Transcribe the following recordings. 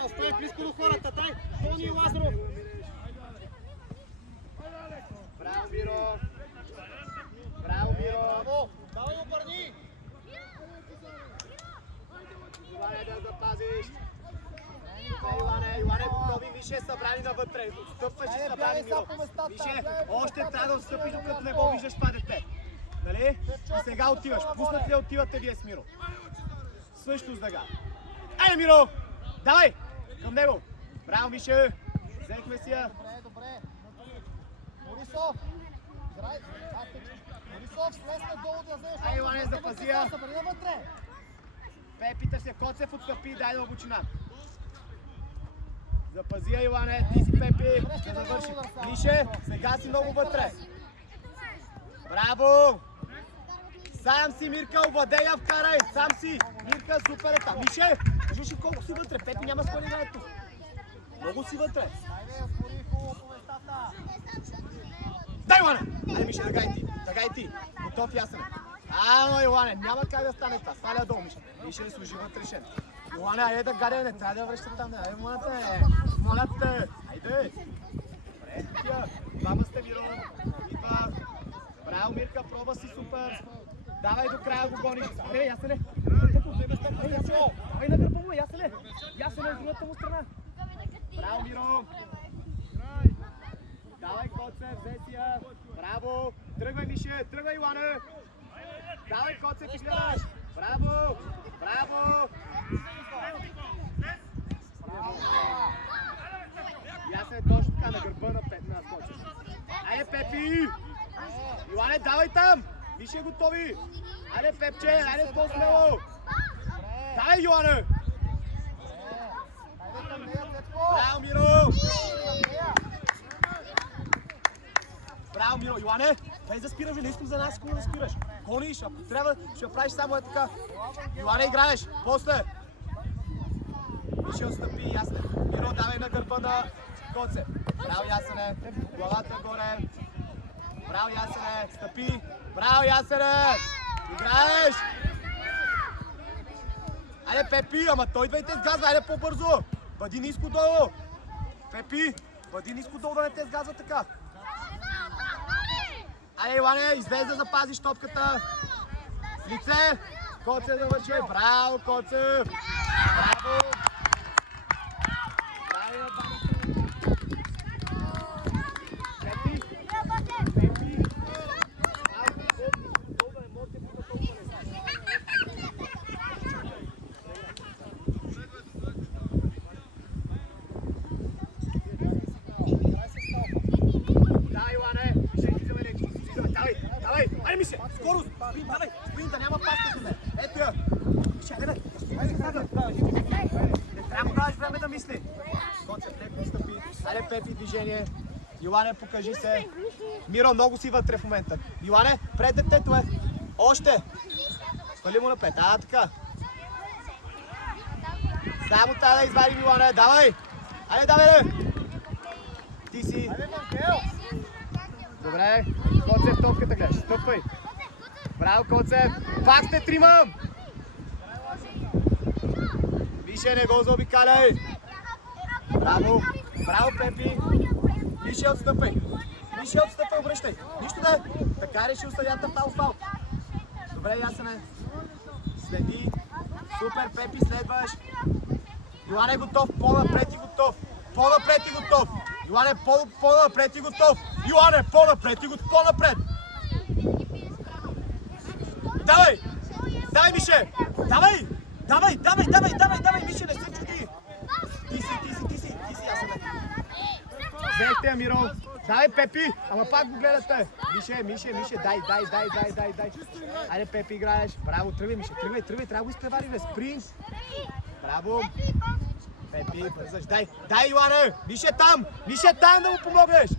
Остави близко до хората, дай! Тони Лазаров! Браво, Миро! Браво, Миро! Давай, обърни! Иване, да запазиш! Иване, готови, Мише, събрани навътре. Отстъпваш и събрани, Миро. Мише, още трябва да отстъпиш, докато не го виждаш това дете. Нали? И сега отиваш. Пуснат ли отивате вие с Миро? Също с дъга. Айде, Миро! Давай! Към него! Браво, Мише! Взехме си я. Добре. Борисов! Борисов, слезте долу да вземеш. Ай, Иване, запази я. Събери навътре. Пепи се, Коцев отстъпи, дай дълбочина. Запази я, Иване, ти си Пепи. Да завърши. Мише, сега си много вътре. Браво! Сам си, Мирка, овладей я, вкарай! Сам си! Мирка, супер е там. Мише, виждаш ли колко си вътре? Пепи няма своя игрането. Много си вътре. Айде, отвори хубаво по местата. Дай, Иване! Айде, Мише, дъгай ти. Готов ясен. Ано, Иване, няма как да стане това. Сваля долу, Мише. Мише служи вътрешен. Иване, айде да гаде, не трябва да връща там. Айде, моля те. Айде. Добре, тия. Двама сте, Миро. Идва. Браво, Мирка, проба си супер. Давай до края го гониш. Ясене. Давай на гърба му, Ясене. Ясене от другата му страна. Браво, Миро. Давай, Коцев, взе си я. Браво. Тръгвай, Мише. Тръгвай, Иване. Давай, Коцев, изгледаш. Браво. Браво. Ясене, точно така на гърба на Коцев. Айде, Пепи. Иване, давай там. Мише е готови! Айде, Пепче! Айде, по-смело! Дай, Йоане! Браво, Миро! Браво, Миро! Йоане, дай да спираш, не искам за нас, кога да спираш. Гониш, ако трябва, ще правиш само е така. Йоане, играеш! После! Мише отстъпи, Ясне. Миро, давай на гърба на Коце. Браво, Ясене! Главата горе! Браво, Ясене! Стъпи! Браво, Ясене! Играеш! Айде, Пепи, ама той идва и те сгазва, айде по-бързо! Бъди ниско долу! Пепи, бъди ниско долу да не те сгазва така! Айде, Иване, излез да запазиш топката! Лице! Коце да върши! Браво, Коце! Браво! Скорост! Спринт, давай! Спринта, няма паска за мен! Ето я! Чакай, дай! Не трябва да правиш време да мисли! Коцев, леко стъпи. Айде, Пепи, движение. Йоане, покажи се. Миро, много си вътре в момента. Йоане, пред детето е. Още! Свали му напред. Така. Само трябва да извадим, Йоане. Давай! Айде, давай, ти си. Добре. Коцев, топката гледаш. Стъпвай. Браво, Коцев! Пак сте трима! Мише, не го заобикаляй! Браво! Браво, Пепи! Мише, отстъпай! Мише, отстъпай, обръщай! Нищо да е! Така решил съдията фал. Добре, Ясене. Следи. Супер, Пепи, следваш. Йоане, готов. По-напред и готов. По-напред и готов. Йоане, по-напред и готов. Йоане, по-напред и готов. По-напред! Давай! Давай, Мише! Давай! Давай, Мише, не се чуди! Ти си, Ясене. Взехте я, Миро. Давай, Пепи! Ама пак го гледате. Мише, дай. Айде, Пепи, играеш. Браво, тръгвай, Мише, тръгвай. Трябва да го изпреварим. Спринт. Браво. Пепи, бързаш. Дай, Йоане! Мише там да му помогнеш!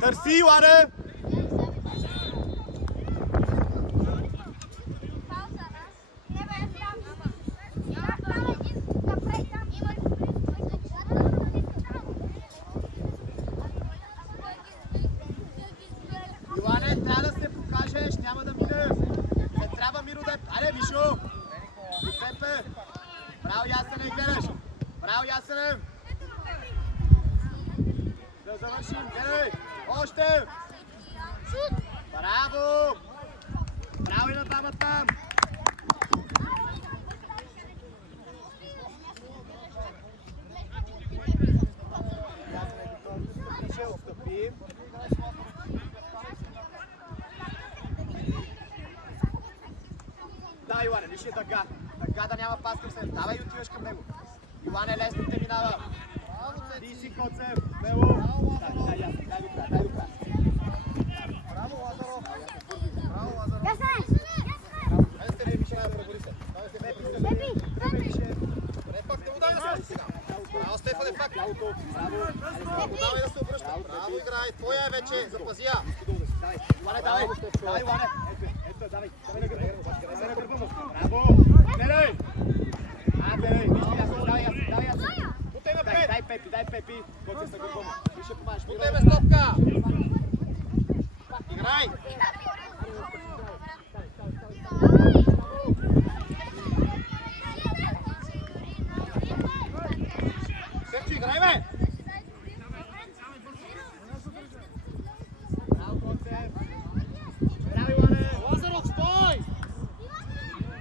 Търси, Йоане! Йоане, трябва да се покажеш, няма да мине. Не трябва Миро да е... Айде, Мишо! Пепе! Браво, Ясене, гледаш! Браво, Ясене! Да завършим, гледай! Още! Браво! Браво и на двамата! Ще отстъпи. Да, Иване, виж дъга. Дъга да няма пас към себе. Давай и отиваш към него. Иване, лесно те минава. Ти си Коцев. Бело. Дай до края. Браво, Лазаров! Браво, Лазаров! Хайде сте, Мише, пребори се. Не, пак не удай да се сега. Браво, Стефане, пак. Давай да се обръща. Браво, играй. Твоя е вече. Запази я. Иване, давай. Давай, Иване. Ето, давай. Давай на гърба му. Браво. Гледай. Гледай. Давай, Ясен. Тутай напред. Дай Пепи. Коцев на гърба му. Ти ще помагаш. Тутай без топка. Играй. Севчо, играй, бе. Браво, Коцев. Браво, Иване. Лазаров, стой.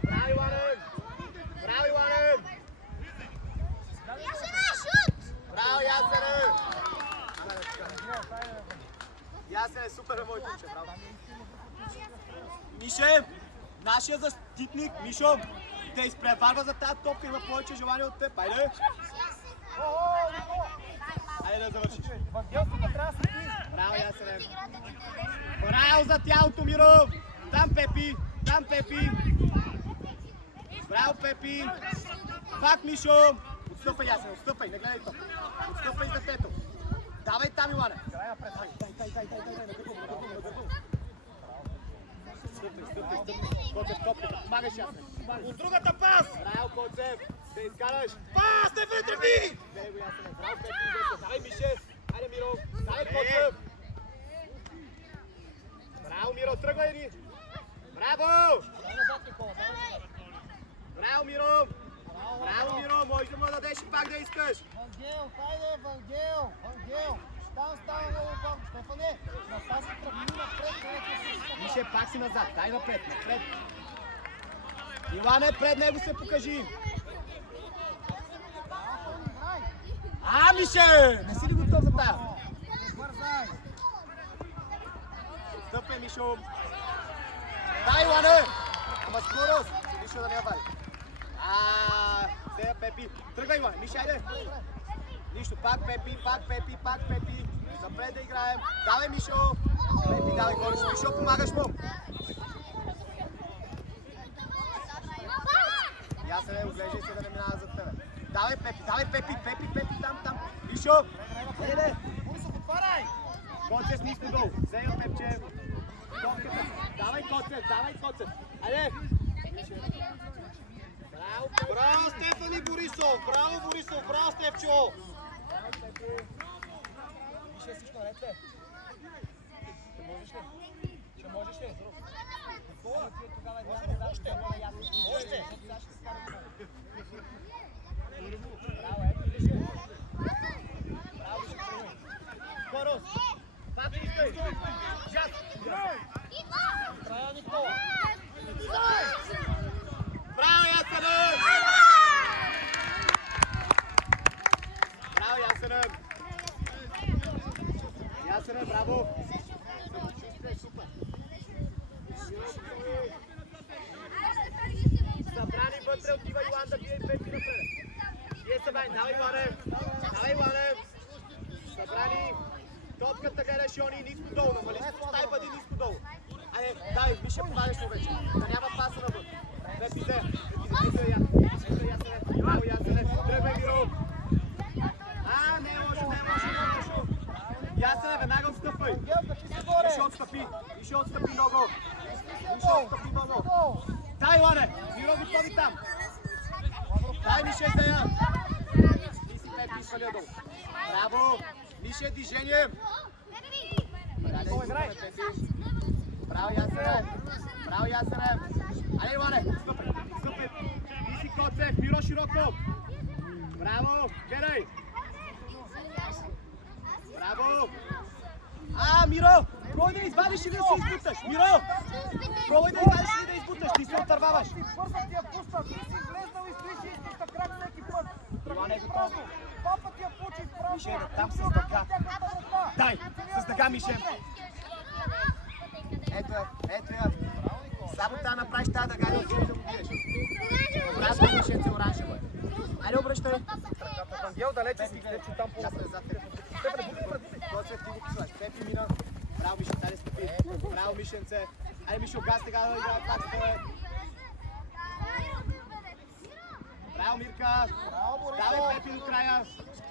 Браво, Иване. Браво, Иване. Браво, Ясене. Ясене, супер, мой момче, браво. Мише, нашия защитник, Мишо, те изпреварва за тази топка, има повече желание от теб. Айде! Айде да завършиш. Браво, Ясене. Браво за тялото, Миро! Там Пепи! Браво, Пепи! Пак, Мишо! Отстъпай, Ясене, отстъпай, не гледай топ. Отстъпай за тето. Давай там, Иване. Дай, на гърба му. Стъпай. Коцев, топката. Помагаш, Ясене. От другата пас. Браво, Коцев. Ще изкараш. Пас, не вътре. Дай го, Ясене. Браво, Пепи. Давай, Мише. Айде, Миро. Давай, Коцев. Браво, Миро. Тръгвай ни. Браво. Браво, Миро. Браво, Миро. Може да му дадеш и пак да искаш. Вангел, хайде, Вангел. Там става много бавно. Стефане, на тази тръгни напред, където си. Мише, пак си назад. Дай напред. Иване, пред него се покажи. Мише! Не си ли готов за тая? Бързай. Стъпай, Мишо. Дай, Иване! Ама скорост. Мишо да не я вали. Сега Пепи. Тръгвай, Иване. Мише, айде. Нищо. Пак Пепи. Напред да играем. Давай, Мишо. Пепи, давай, гориш. Мишо, помагаш му. Ясене, оглеждай се да не минава зад тебе. Давай, Пепи, там. Мишо. Айде. Борисов, отваряй. Коцев ниско долу. Взема Пепче. Топката. Давай, Коцев. Айде. Браво, Стефани Борисов. Браво, Стефчо. Мише, всичко наред ли? Ще можеш ли? Още. Браво, ето виж. Браво, скорост. Пак искай. Жас. Края Никола. Браво, Ясене! Ясене, браво! Супер! Събрани вътре, отива Иван да бие и Пепи напред. Вие събрани, давай Иване! Събрани, топката гледаш Йони, ниско долу, намали дай бъди ниско долу. Айде, дай, више помагаш му вече, да няма паса навън. Пепи се, Ясене, браво Ясене, тръгвай Миро. Не е лошо. Ясене, веднага отстъпвай. И ще отстъпи много. Дай, Иване! Миро, готови там. Дай, Мише, Зея. Ти си Пепи, сваля долу. Браво! Мише, движение. Браво, Ясене. Айде, Иване, стъпай. си Коцев, Миро широко. Браво, гледай. Браво. Миро, пробвай да извадиш и да си избуташ. Миро, пробвай да извадиш и да избуташ, ти се отърваваш. Бързо ти я пуска, ти си влезнал и стоиш и изпуска крак всеки път. Това не е готово. Два пъти я получи изправо. Мише, там с дъга. Дай, с дъга, Мише. Ето я. Само трябва да направиш тази дъга, да отидеш да го биеш. Обращай, Мишенце, оранжево е. Айде, обръщай. Ангел, далече си, къде там по... Коцев, ти го писваш. Пепи мина. Браво, Мишенце, айде стъпи. Браво, Мишенце. Айде, Мишо, газ сега да играе пак стоя. Браво, Мирка. Давай Пепи до края.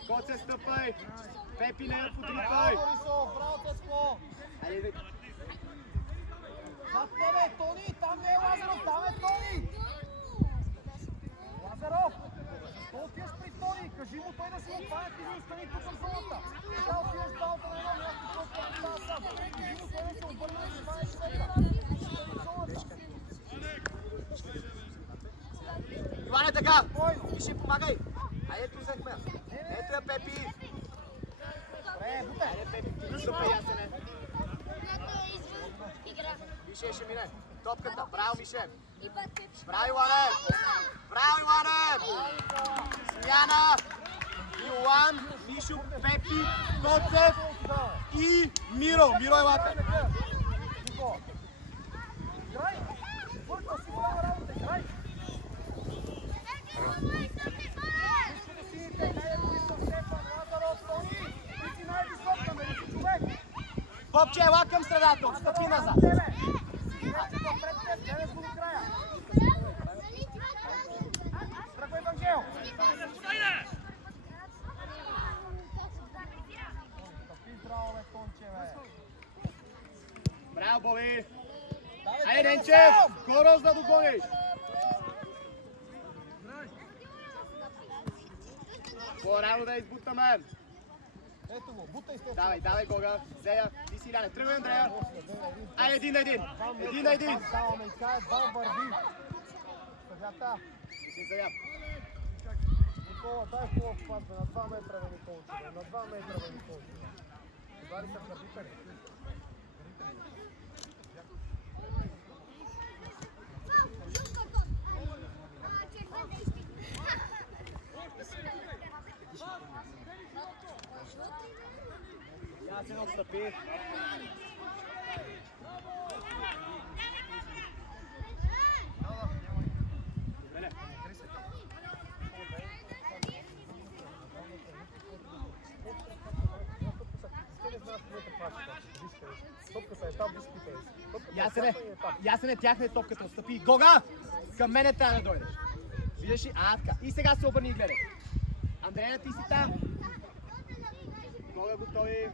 Коцев, стъпай. Пепи, не я подрипай. Браво, Теско! Айде, вик. Зад тебе, Тони! Там не е Лазаров, там е Тони! Лазаров! Защо отиваш при Тони? Кажи му той да си отпане, ти да остани тук в зоната. Сега отиваш в далата на едно място, просто не става сам. Кажи му той да се обърне да си стане човека. Иване, така! Миши, помагай! Айде, tu взехме. Ето я, Пепи. Добре, бутай! Айде, Пепи, ти стъпай, Ясене. Мише ще мине. Топката. Браво, Мише. Браво, Иване. Браво, Иване. Смяна. Йоан, Мишо, Пепи, Коцев и Миро. Миро, елате. Играй! Въркал си голяма работа, играй! Сините, най-висок Стефан, Лазаров, Тони! Ти си най-висок, намери си човек! Попче, ела към средата. Отстъпи назад. Играчето пред теб, гледай го до края! Тръгвай, Евангел! Стъпи здраво, бе, Тонче, бе! Браво, Боби. Айде, Денчев. Скоро за да догониш. По-рано да избутаме. Ето го, бутай сте! Давай, Гога. Зея, ти си Ляне. Тръгвай, Андрея. Айде, един на един. Един на един. Даваме и кая, два върви! Съдята! Ти си Зея. Никола, дай хубав пас, бе, на 2 метра да ни получи, бе, на 2 метра да ни получи. Удари се в набитане. Я се отстъпи. Топката е там, диските е. Ясене, тяхна е топката. Отстъпи. Гога! Към мене трябва да дойдеш. Виждаш ли? Така. И сега се обърни и гледай. Андрея, ти си там. Гога готови.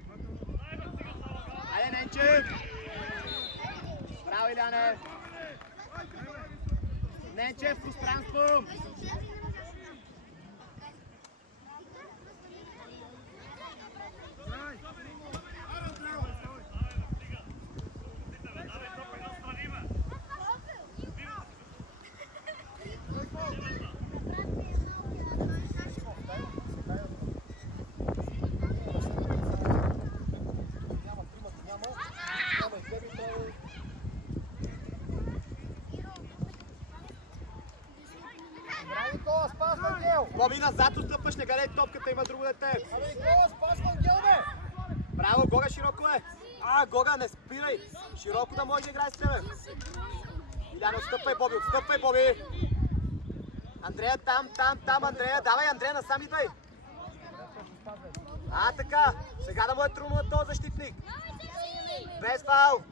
Айде, Ненчев! Браво, Иляне! Ненчев, пространство! Боби, назад отстъпваш, не гледай топката, има друго дете. Абе, Никола, спасва Ангел, бе! Браво, Гога широко е. Гога, не спирай. Широко да може да играе с тебе. Иляне, отстъпвай, Боби. Андрея, там, Андрея. Давай, Андрея, насам идвай. Така. Сега да му е трудно на този защитник. Без фаул.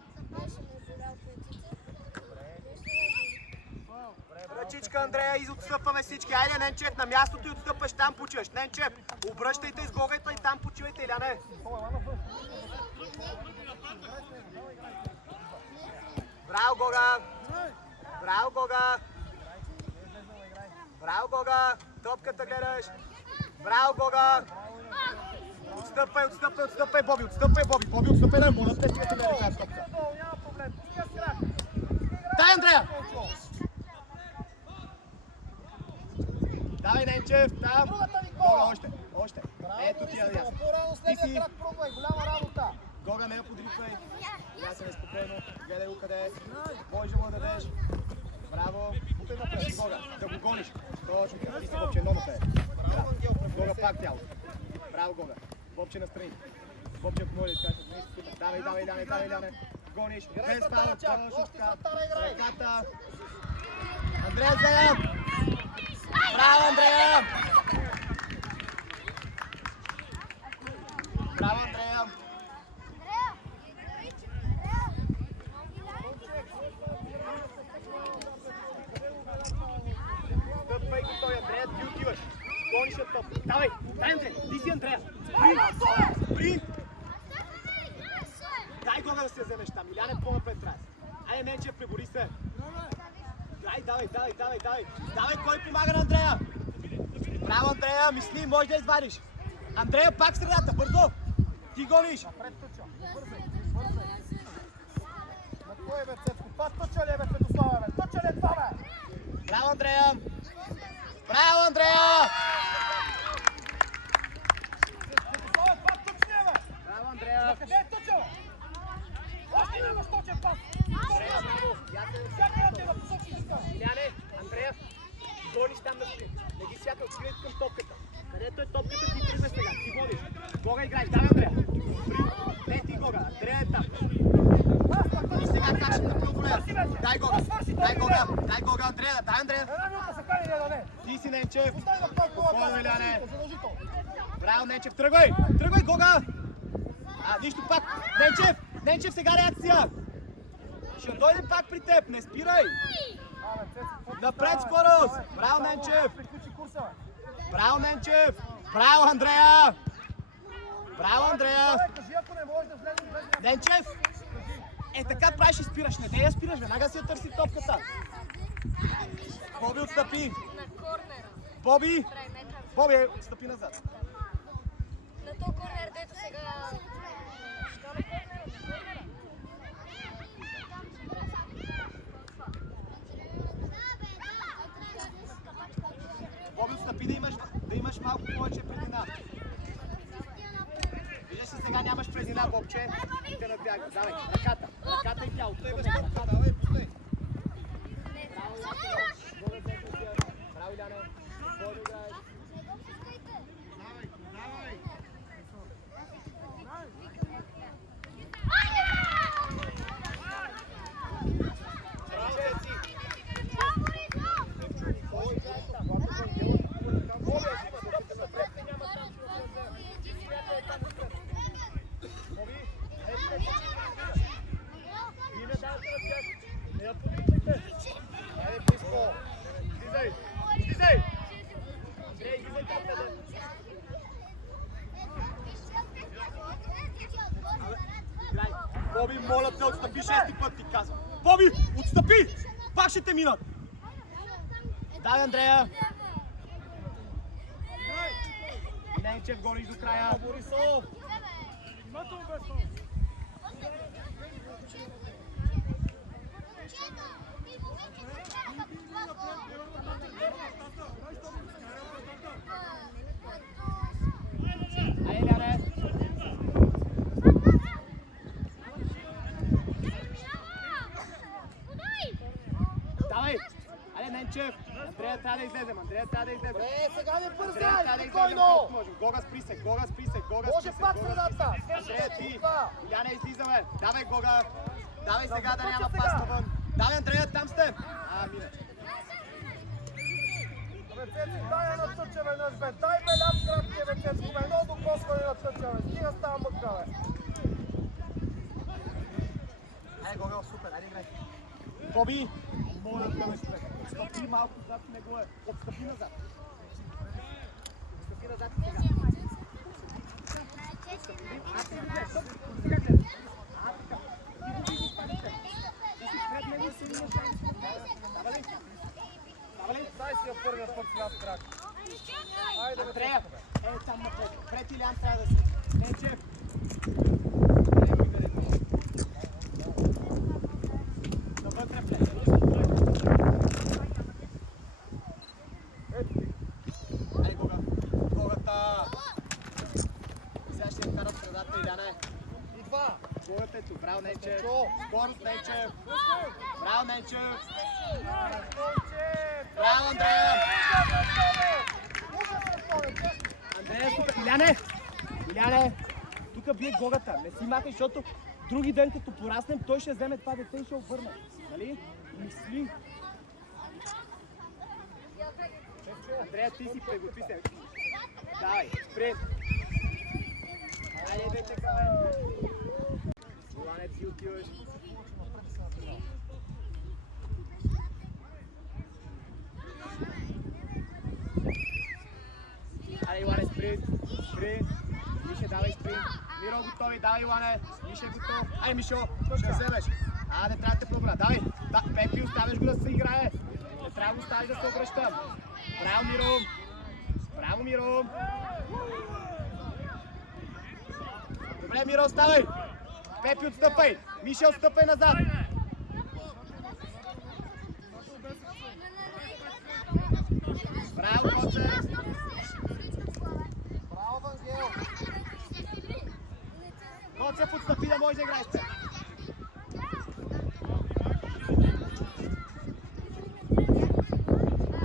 Ръчичка, Андрея, и отстъпваме всички. Айде, Ненчев, на мястото и отстъпваш, там почиваш. Ненчев, обръщайте, изгогайте и там почивайте, Иляне. Браво, Гога! Топката гледаш. Браво, Гога! Отстъпвай, Боби. Боби, отстъпвай, да моля те, ти да гледаш тази топка. Дай, Андрея! Гога, не я подрипвай. Я се неспокойно. Гледай го къде е. Можеш да му дадеш. Браво. Бутай напред, Гога. Да го гониш. Точно. Ти си Бобче, едно напред. Браво. Гога пак тяло. Браво, Гога. Бобче настрани. Бобче, ако може да изкажеш настрани. Давай. Гониш. Без фаул. Точно така. Ръката. Андрея Зея. Браво, Андрея. Браво, Андрея. Тъпвай го той, Андрея, ти отиваш. Гониш от тъп. Давай, Андрея, ти си Андрея. Спри! Дай Гога да се вземеш там. Иляне по-напред трябва. Айде, Ненчев, пребори се. Давай. Давай, кой помага на Андрея? Браво, Андрея, мисли, може да извадиш. Андрея, пак средата, бързо. Ти гониш. Напред тъча. Бързай. На кой е бе, Цецко? Това тъча ли е бе, Светослава бе? Тъча ли е това бе? Браво, Андрея. Браво, Андрея. Светослава, пак тъч ли е бе? Браво, Андрея. Къде е тъча бе? Още нямаш точен пас. Всяка ти е да посочи иска. Иляне, Андрея, гониш там на си. Не ги сяка, отивай към топката. Където е топката, ти тръгваш сега. Ти водиш. Гога играеш. Давай, Андрея. Не ти Гога. Андрея е там. И сега как ще направи голея? Дай Гога, Андрея. Дай, Андрея. Една минута се кани, да не. Ти си Ненчев. Остави да прави кола. Спокойно, Иляне. Задължително. Браво, Ненчев. Тръгвай, Гога. Нищо пак. Ненчев, сега реакция. Ще дойдем пак при теб. Не спирай. Напред скорост. Браво, Ненчев. Приключи курса бе. Браво, Ненчев. Браво, Андрея. Кажи, ако не можеш да влезеш. Ненчев. Така правиш и спираш. Не дей я спираш. Веднага си я търси топката. Боби, отстъпи. Боби, отстъпи назад. На то корнер, дето сега... Боби, отстъпи да имаш малко повече предина. Виждаш се, сега нямаш предина, Бобче. И те надбягва. Давай, ръката и тялото. Той без топка, давай, пустай. Браво, Иляне. Боби, играеш. Боби, моля те, отстъпи 6 път, ти казвам. Боби, отстъпи! Пак ще те минат! Дай, Андрея! Ненчев, гониш до края. Борисов! Айде, Ляне! Давай! Айде, Ненчев! Андрея трябва да излезем, Сега не бързай, Трябва да излезем спокойно. колкото можем. Гога, спри се. Може пак средата. Андрея, ти! Това. Иляне, излизаме. Давай, Гога. Давай сега да Да, няма сега. пас навън. Давай, Андрея, там сте. Мине. Бе, Цеци, дай една тъча веднъж, бе. Дай бе ляв краткия, бе, Цецко, бе. Едно докосване на тъча, бе. Стига става мъка, бе. Айде, Гога, супер. Айде, играй. Боби, моля да ме спре. Отстъпи малко зад него е. Отстъпи назад. Отстъпи назад сега. Дай си я първия път с ляв крак. Айде, бе, Андрея, Цецко, бе. там напред. Пред Илян трябва да си. Ненчев. Навътре плет. Ай, Гогата. Сега ще я вкарат средата, Иляне. И два. Своето, браво, Ненчев. Скорост, Ненчев. Браво, Ненчев. Браво, Андрея. Андрея, тук. Иляне, тук бие гогата. Не си махай, защото други ден, като пораснем, той ще вземе това дете и ще обърне. Нали? Мисли. Андрея, ти си приготви се. Давай, спринт. Айде, вече към мен. Илане, ти отиваш. Айде, Илане, спринт. Мише, давай спринт. Миро, готови, давай, Илане. Мише, готов. Ай, Мишо, ще вземеш. Не трябва да те пробра. Давай. Пепи, оставяш го да се играе. Не трябва да го оставиш да се обръща. Браво, Миро. Браво, Миро. Добре, Миро, оставай. Пепи, отстъпай. Миша, отстъпай назад. Браво, Коце. Браво, Вангел! Коцев, отстъпи да може да играеш.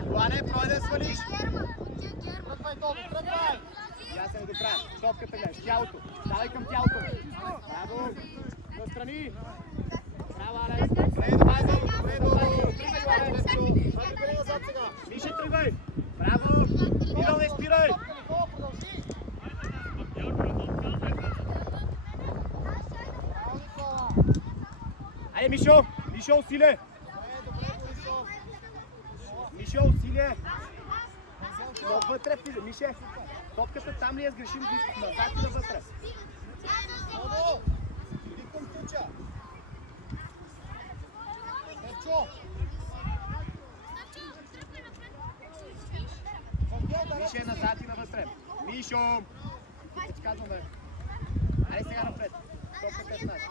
Лане, прой да свалиш. Тръгвай, Тодо, тръгвай! Я се не доправя. Топката гледаш. Тялото. Давай към тялото. Браво. Настрани. Браво, Алекс. Тръгвай назад сега. Мише, тръгвай. Браво. Миро, не спирай. Айде, Мишо. Мишо, усилие. Мишо, усилие. Но вътре, Мише. Топката там ли е сгрешим назад и навътре? Тодо! Иди към Туча! Пепчо! Мише, назад и навътре. Мишо! Ти ти казвам, бе. Айде сега напред. Топката е с нас.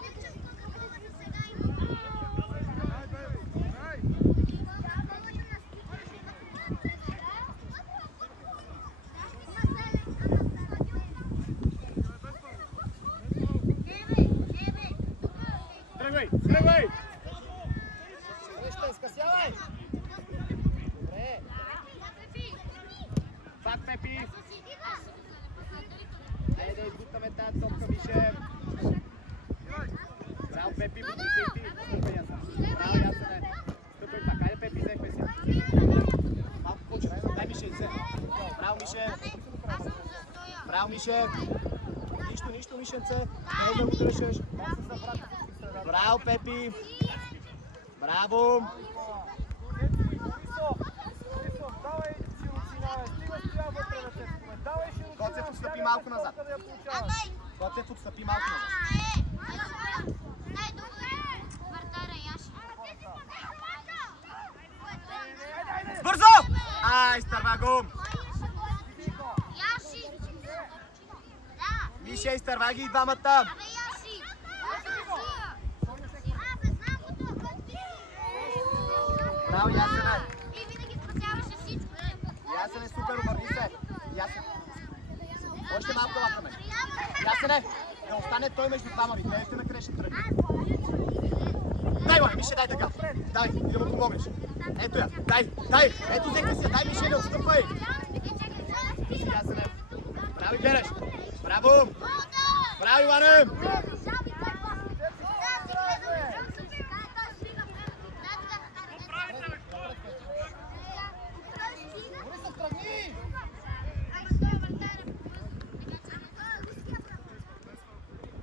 Тръгвай! Срещай, скъсявай! Добре! Пак, Пепи! Айде да избутаме тази топка, Мише! Браво, Пепи! Стъпай, Ясен! Браво, Ясене! Стъпай пак! Айде, Пепи, взехме си! Малко почва! Дай, Мише, изе! Браво, Мише! Браво, Мише! Нищо, Мишенце! Не да го грешеш! Браво, Пепи! Браво! Коцев, отстъпи малко назад. Коцев, отстъпи малко назад. Бързо! Ай, изтърва го! Мише, изтърва ги и двамата! Браво, Ясене! Ясене, супер, обърни се! Ясен! Още малко лакаме! Ясене! Да остане той между двама ви, гледайте на къде ще тръгне. Дай, Лане, Мише, дай така! Дай, и да му помогнеш! Ето я, дай! Ето взехте се, дай, Мише, не отстъпвай! Ясене! Браво, гледаш! Браво! Браво, Иване!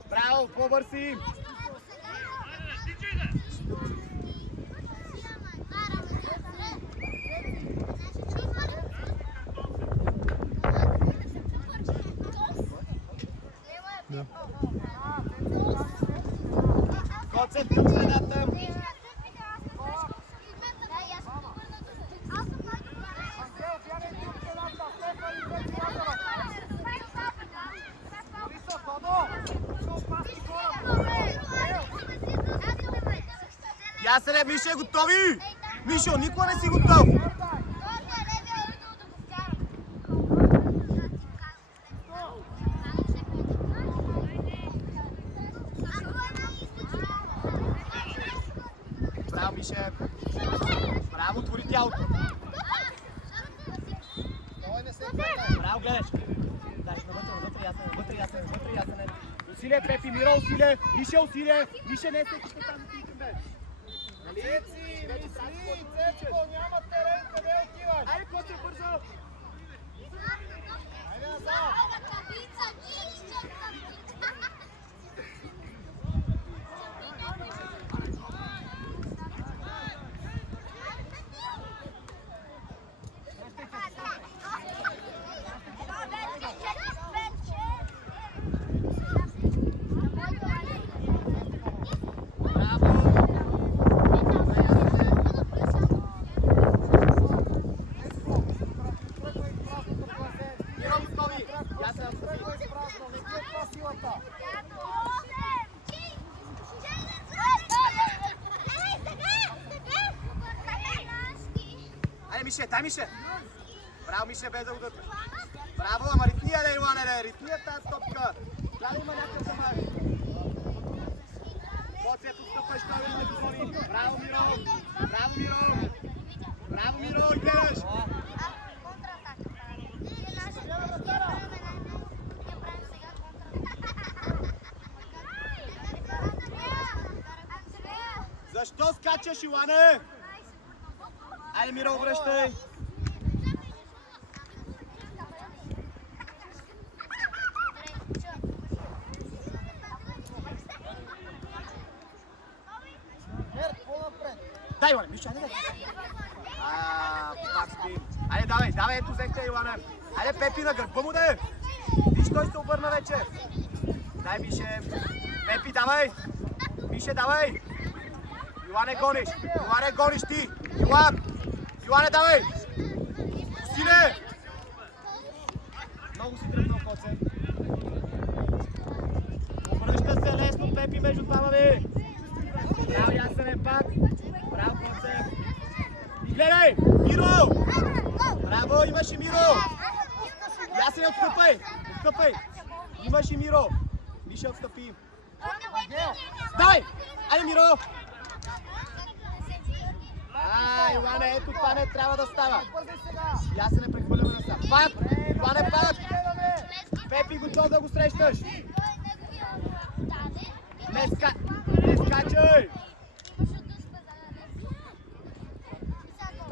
Браво, по-бързи! Коцев към средата! Ясене, Мише, готови! Мишо, никога не си готов! Мише. Браво, отвори тялото. Той не се хвърля. Браво, гледаш. Дай, навътре, ясен. Усилие, Пепи, Миро, усилие. Усилие. Мише, не всеки ще там отидем без. Нали? Цецко, няма терен, къде отиваш? Айде, Коце, бързо. Айде назад. Дай, Мише! Браво, Мише, без да удърпаш. Браво, ама ритния да, Иване, ритния тази топка. Трябва да има някакъв замах. Коцет, отстъпваш, той да не позволи. Браво, Миро, гледаш. Защо скачаш, Иване? Айде, Миро, връщай! Дай, Иване, Мишо, айде, пак спим. Айде, давай, ето взехте, Иване. Айде, Пепи, на гърба му да е. Виж, той се обърна вече. Дай, Мише. Пепи, давай. Мише, давай. Иване, гониш ти. Иване, давай. Усиле. Много си дръпнал, Коце. Връща се лесно, Пепи, между двама ви. Браво, Ясене, пак. Браво, Коце. И гледай, Миро. Браво, имаш и Миро. Ясене, отстъпай. Имаш и Миро. Миша, отстъпи. Дай! Айде, Миро. Иване, ето това не трябва да става. Ясене, прехвърляме на сам. Пак! Иване, пак! Пепи, готов да го срещаш. Не скачай!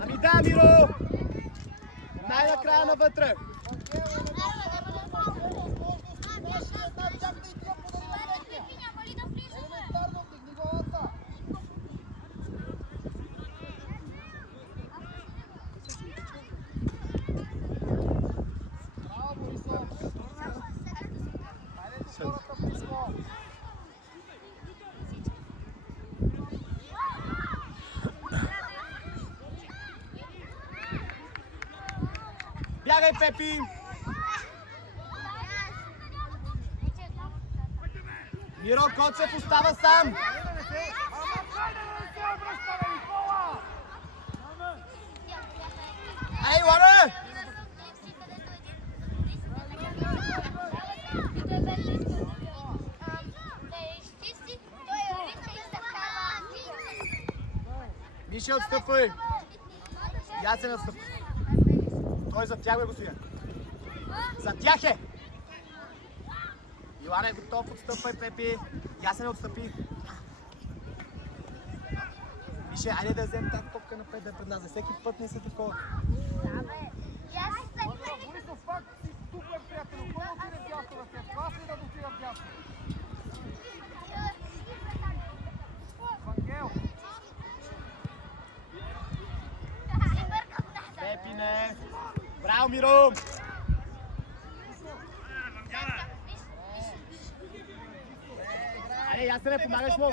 Ами да, Миро! Най-накрая навътре. Бягай, Пепи! Миро, Коцев остава сам! Ей, Лоре! Миша, отстъпвай! Ясен отстъпвай! Той за тях, бе, господин. За тях е! Йоан е готов, отстъпвай, Пепи. Ясен отстъпи. Мише, айде да вземем тази топка напред да е пред нас. За всеки път не са такова. Борисов, пак си тук, бе, приятел. Кой отиде в дясно ръце? Това си да отиде в дясно. Вангел. Пепи, не! Браво, Миро! Айде, Ясене, помагаш му!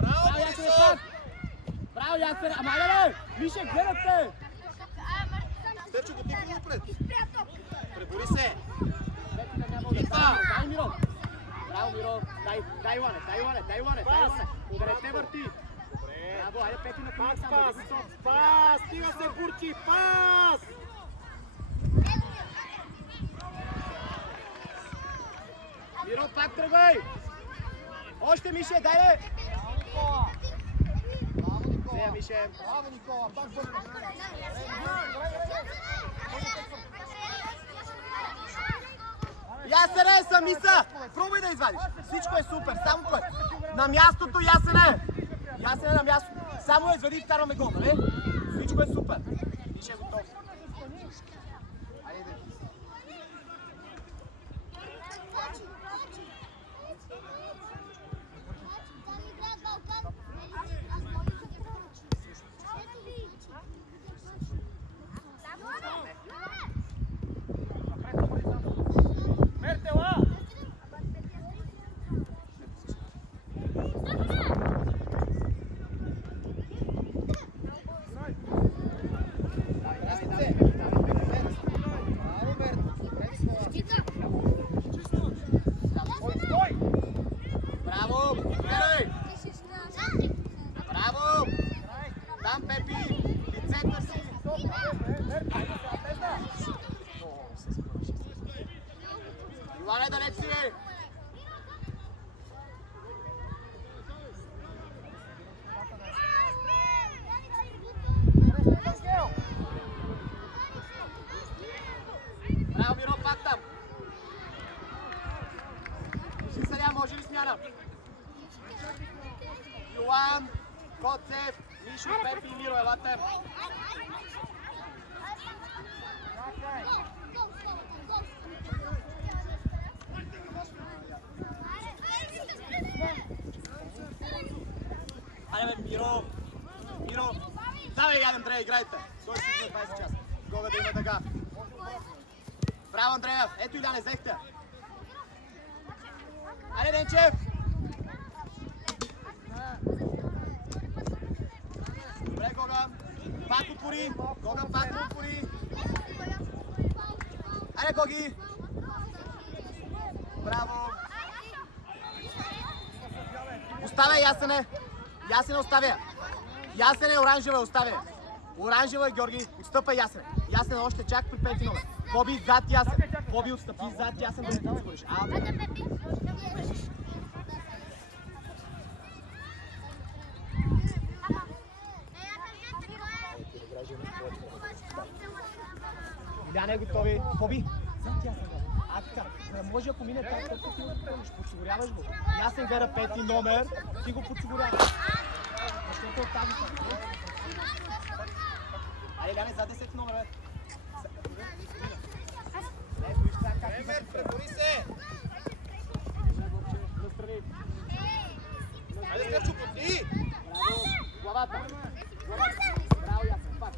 Браво, Ясене, пак! Браво, Ясене! Ама, айде, Мише, гледате! Стърчо, готи го напред. Пребори се. Дай, Миро! Браво, Миро! Дай, Иване! Ударе те върти! Браво, айде, Пепи, на пас! Пас! Стига се, Бурчи! Пас! Миро, пак тръгвай! Още, Мише, дай ле! Никола! Браво, Никола! Нея, Мише. Браво, Никола! Пак бързо! Ясене, сами са! Пробуй да извадиш. Всичко е супер, само път. На мястото, Ясене! Ясене на мястото. Само я извади и вкарваме гол, нали? Всичко е супер. Мише е готов. Айде. Мертела! Браво! Гледай! Браво! Там, Пепи! Лицето си! Иване, далеч си! Браво, Миро, пак там! Си съдя, може ли смяна? Йоан, Коцев, Мишо, Пепи и Миро, елате! Айде, бе, Миро! Миро! Давай, Андрея, играйте! Той си за 20 часа. Гога да има дъга. Браво, Андрея! Ето Иляне, взехте! Айде, Денчев! Добре, Гога! Пак отвори! Гога, пак отвори! Айде, Гоги! Браво! Оставя, Ясене! Ясене, оставя! Ясене, оранжева, оставя! Оранжева, Георги, отстъпа Ясене! Ясене, още чак при пети номер! Боби, зад Ясен! Боби, отстъпи зад Ясен, да не да сбориш! Иляне е готови! Боби! Зад Ясен, бе! А така, за да може ако мине тази тъпка, ти го подпомниш, подсигуряваш го. Ясен гледа пети номер, ти го подсигуряваш. Защото от тази са. Айде, Ляне, за 10 номер, бе. Емер, пребори се! Настрани. Айде, Стърчо, потни! Браво! Главата! Браво, Ясен, пак!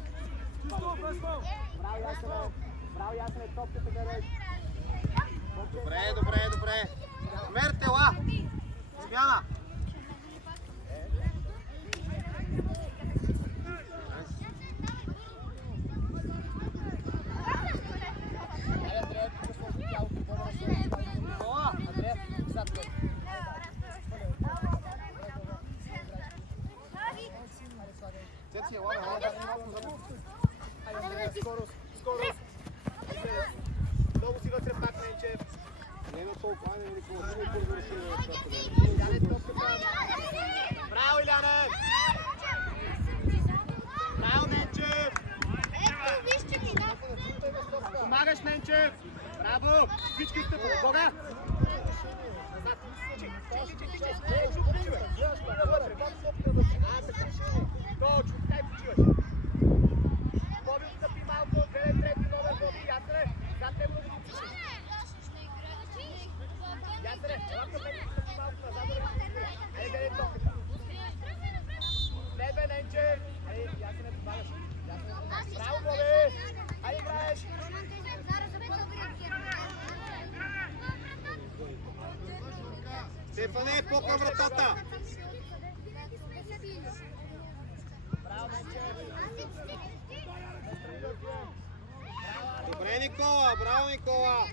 Браво, Ясен! Браво, Ясен, топката гледай! Добре, добре, добре! Мертела! Смяна! Скорост, скорост! Много си вътре пак, Ненчев! Не на толкова, не на толкова. Иляне, топката! Браво, Иляне! Браво, Ненчев! Помагаш, Ненчев! Браво! Всички стъпват! Бога! Точно, дай почиваш! Боби, отстъпи малко, гледай трети номер, Боби, Ясене! Зад него да ги пишеш! Ясене, лапка бе, отстъпи малко назад, да ги пишеш! Ей, гледай топката! Не бе, Ненче! Ей, Ясене, помагаш! Браво, Боби! Айде, играеш! Стефане, по-към вратата! Добре, Никола! Браво, Никола!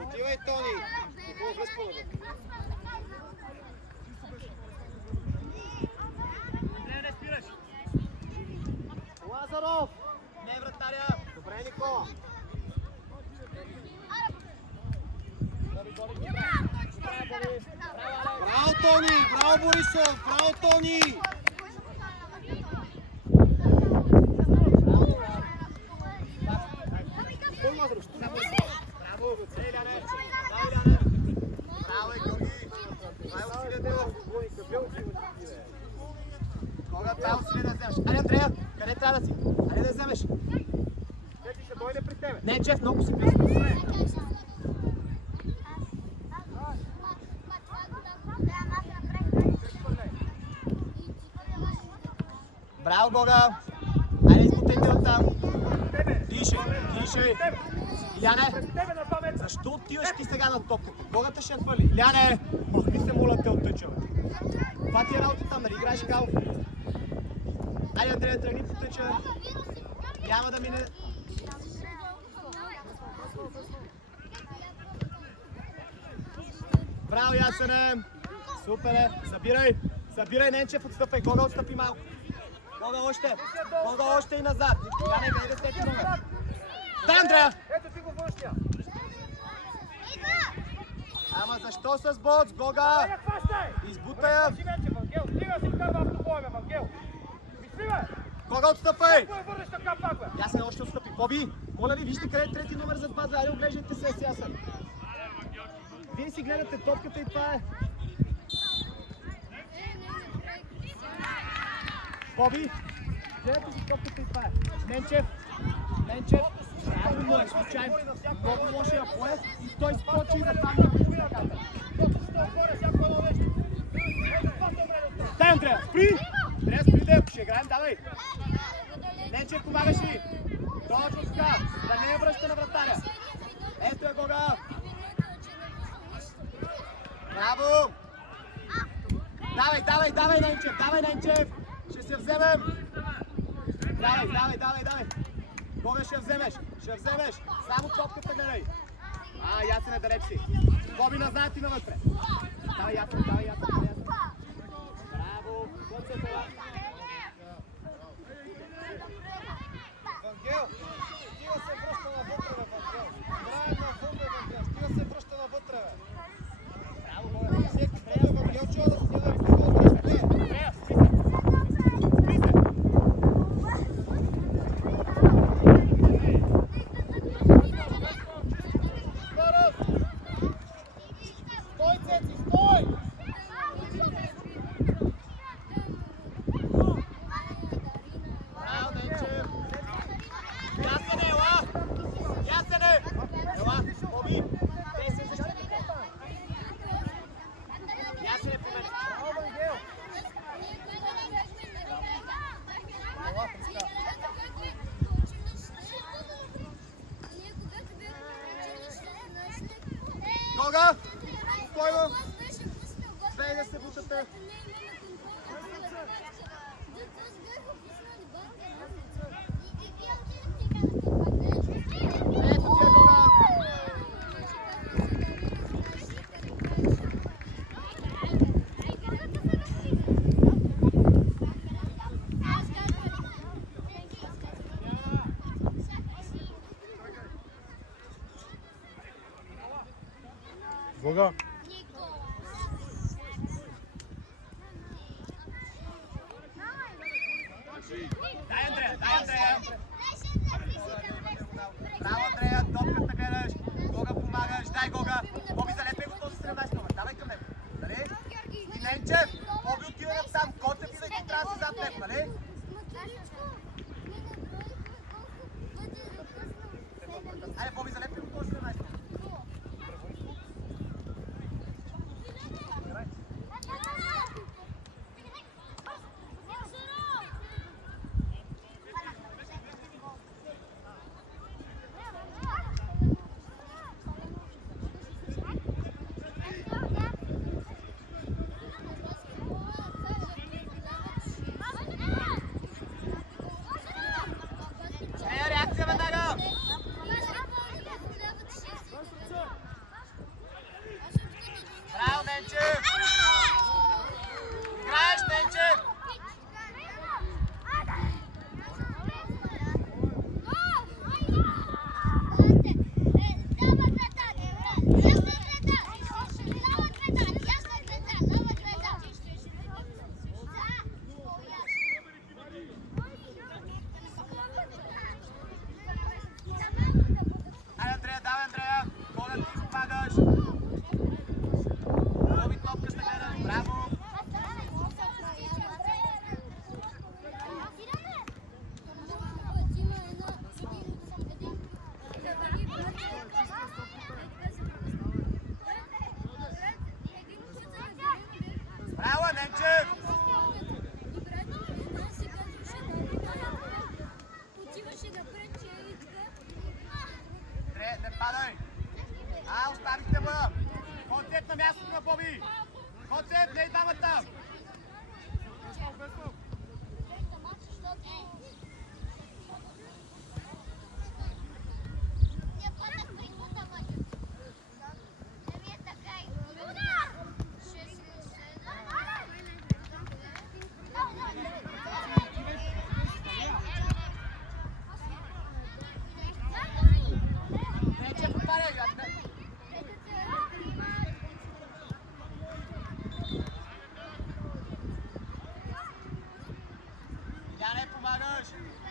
Отивай, Тони! Никола, влез по-навън. Тони! Браво, Борисов! Браво, Тони! Браво, Георги! Това е усилието! Кога трябва усилие да вземеш? Айде, Андрея! Къде трябва да си? Айде да вземеш! Тети ще дойде при тебе. Не, Джеф, много си близко. Браво, Гога! Айде, изпутайте от там! Дишай, дишай! Иляне, Тебе на 2 метра. защо отиваш ти сега на топката? Гогата ще я хвърли. Иляне, махни се, моля те, от тъча. Това ти е работа там, нали играеш кал? Айде, Андрея, тръгни по тъча. Няма да мине. Браво, Ясене! Супер е! Събирай! Събирай, Ненчев, отстъпай. Гога, отстъпи малко. Гога още! Гога още и назад! Иляне, гледай да всеки номер. Дай, Андрея! Ето ти го външния. Ама защо с боц, Гога? Я хващай! Избутай я! Кажи вече, Вангел. Стига си вкарва автобоя, бе, Вангел. Мисли, бе! Гога, отстъпай! Кой върнеш така пак, бе? Ясен още отстъпи. Боби, моля ви, вижте къде е трети номер зад база. Айде, оглеждайте се с Ясен. Вие си гледате топката и това е. Боби, гледате си топката и това е. Ненчев, Ненчев, браво му е случайно. Много лошо я пое и той скочи за там да го ръката. Дай, Андрея, спри! Андрея, спри да ще играем, давай! Ненчев, помагаш ли? Точно така, да не я връща на вратаря. Ето е, Гога! Браво! Давай, давай, давай, Ненчев, давай, Ненчев! Ще се вземем! Давай, давай, давай, давай! Гога, ще вземеш, ще вземеш! Само топката гледай! Ясен е далеч си! Боби назад и навътре! Давай, Ясен, давай, Ясен, давай, Ясен! Браво! Вън се това! Вангел! Стига се връща навътре, бе, Вангел! Играе навън, бе, Вангел! Стига се връща навътре, бе! Браво, Гога! Всеки път, бе, Вангел, чува да стига, бе, какво да спре! Андрея, спри се! Спри се! Стой, Цеци, стой! Браво, Ненчев! Ясене, ела! Ясене! Ела, Боби! Те се защитите! Ясене, при мен! Браво, Вангел. Гога! Спокойно! Бей да се бутате! Ето ти е, Гога! Гога. Дай, Андрея! Дай, Андрея! Браво, Андрея! Топката гледаш! Гога, помагаш! Дай, Гога! Боби, залепи го този 17 номер! Давай към него! Нали? И Ненчев! Боби отива насам! Коцев и да ти трябва да си зад него, нали? Айде, Боби, залепи го този 17 номер! Реакция веднага! помагаш!